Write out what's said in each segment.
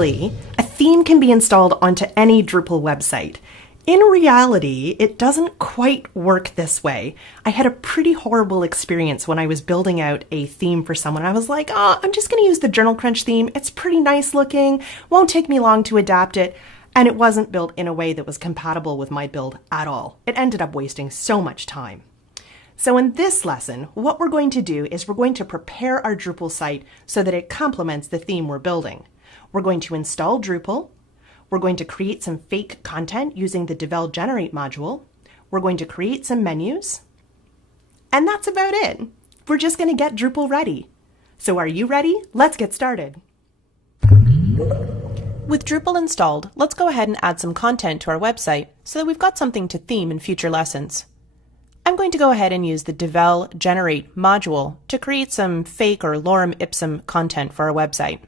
Theoretically, a theme can be installed onto any Drupal website. In reality, it doesn't quite work this way. I had a pretty horrible experience when I was building out a theme for someone. I was like, oh, I'm just going to use the Journal Crunch theme. It's pretty nice looking, won't take me long to adapt it. And it wasn't built in a way that was compatible with my build at all. It ended up wasting so much time. So in this lesson, what we're going to do is we're going to prepare our Drupal site so that it complements the theme we're building. We're going to install Drupal. We're going to create some fake content using the Devel Generate module. We're going to create some menus. And that's about it. We're just going to get Drupal ready. So are you ready? Let's get started. With Drupal installed, let's go ahead and add some content to our website so that we've got something to theme in future lessons. I'm going to go ahead and use the Devel Generate module to create some fake or lorem ipsum content for our website.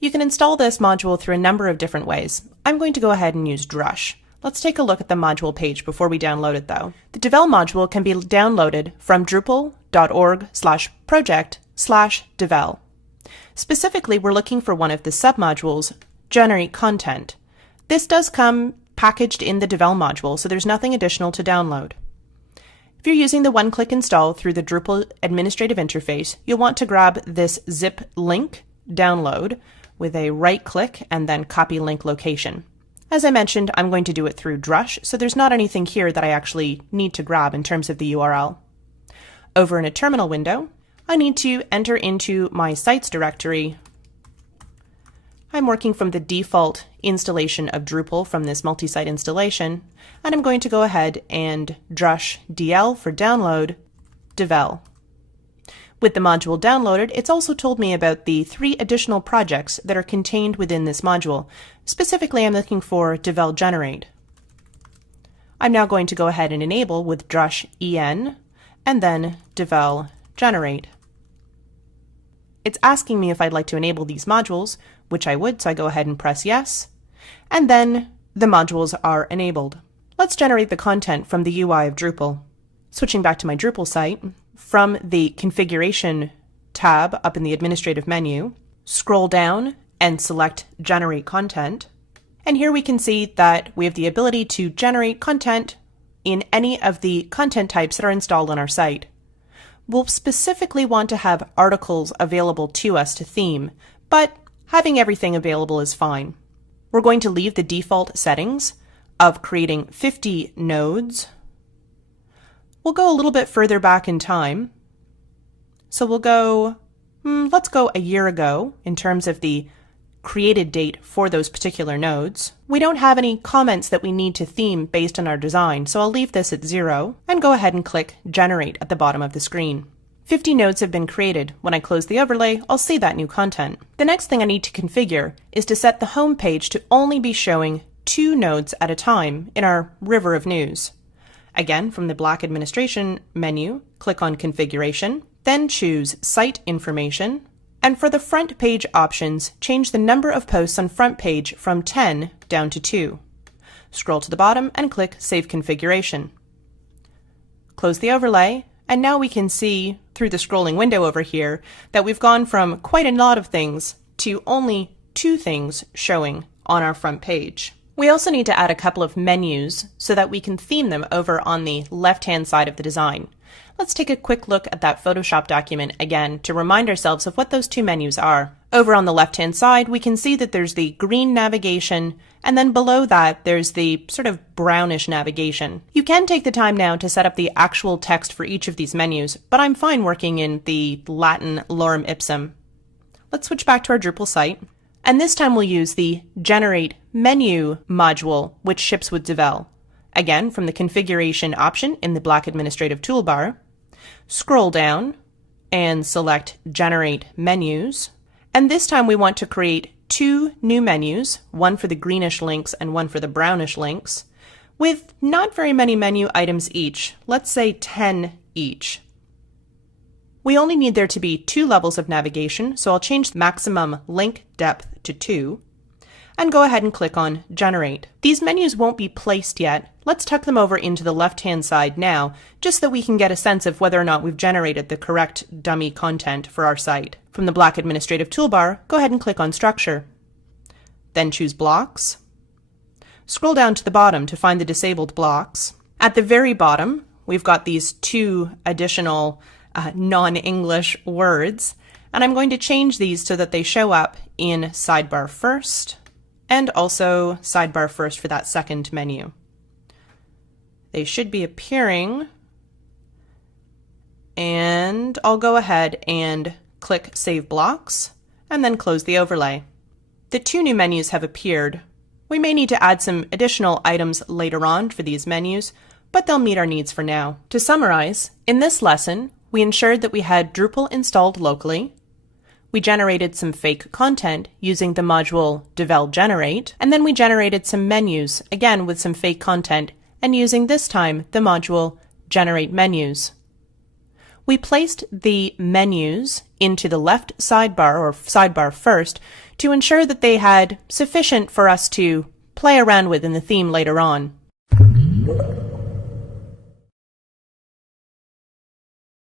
You can install this module through a number of different ways. I'm going to go ahead and use Drush. Let's take a look at the module page before we download it though. The Devel module can be downloaded from drupal.org/project/devel. Specifically, we're looking for one of the submodules, Generate Content. This does come packaged in the Devel module, so there's nothing additional to download. If you're using the one-click install through the Drupal administrative interface, you'll want to grab this zip link download with a right-click and then copy link location. As I mentioned, I'm going to do it through Drush, so there's not anything here that I actually need to grab in terms of the URL. Over in a terminal window, I need to enter into my sites directory. I'm working from the default installation of Drupal from this multi-site installation, and I'm going to go ahead and drush DL for download, Devel. With the module downloaded, it's also told me about the 3 additional projects that are contained within this module. Specifically, I'm looking for Devel Generate. I'm now going to go ahead and enable with drush en and then Devel Generate. It's asking me if I'd like to enable these modules, which I would, so I go ahead and press yes, and then the modules are enabled. Let's generate the content from the UI of Drupal. Switching back to my Drupal site, from the Configuration tab up in the Administrative menu, scroll down and select Generate Content. And here we can see that we have the ability to generate content in any of the content types that are installed on our site. We'll specifically want to have articles available to us to theme, but having everything available is fine. We're going to leave the default settings of creating 50 nodes. We'll go a little bit further back in time. So we'll go, let's go a year ago in terms of the created date for those particular nodes. We don't have any comments that we need to theme based on our design, so I'll leave this at 0 and go ahead and click Generate at the bottom of the screen. 50 nodes have been created. When I close the overlay, I'll see that new content. The next thing I need to configure is to set the home page to only be showing 2 nodes at a time in our river of news. Again, from the black administration menu, click on Configuration, then choose Site Information, and for the front page options, change the number of posts on front page from 10 down to 2. Scroll to the bottom and click Save Configuration. Close the overlay, and now we can see through the scrolling window over here that we've gone from quite a lot of things to only 2 things showing on our front page. We also need to add a couple of menus so that we can theme them over on the left-hand side of the design. Let's take a quick look at that Photoshop document again to remind ourselves of what those 2 menus are. Over on the left-hand side, we can see that there's the green navigation, and then below that, there's the sort of brownish navigation. You can take the time now to set up the actual text for each of these menus, but I'm fine working in the Latin lorem ipsum. Let's switch back to our Drupal site. And this time we'll use the Generate Menu module, which ships with Devel. Again, from the Configuration option in the black administrative toolbar, scroll down and select Generate Menus. And this time we want to create 2 new menus, one for the greenish links and one for the brownish links, with not very many menu items each. Let's say 10 each. We only need there to be 2 levels of navigation, so I'll change the maximum link depth to 2, and go ahead and click on Generate. These menus won't be placed yet. Let's tuck them over into the left-hand side now, just so that we can get a sense of whether or not we've generated the correct dummy content for our site. From the black administrative toolbar, go ahead and click on Structure. then choose Blocks. Scroll down to the bottom to find the disabled blocks. At the very bottom, we've got these two additional non-English words, and I'm going to change these so that they show up in Sidebar First and also Sidebar First for that second menu. They should be appearing, and I'll go ahead and click Save Blocks and then close the overlay. The two new menus have appeared. We may need to add some additional items later on for these menus, but they'll meet our needs for now. To summarize, in this lesson, we ensured that we had Drupal installed locally. We generated some fake content using the module devel generate, and then we generated some menus, again with some fake content, and using this time the module generate menus. We placed the menus into the left sidebar or sidebar first to ensure that they had sufficient for us to play around with in the theme later on.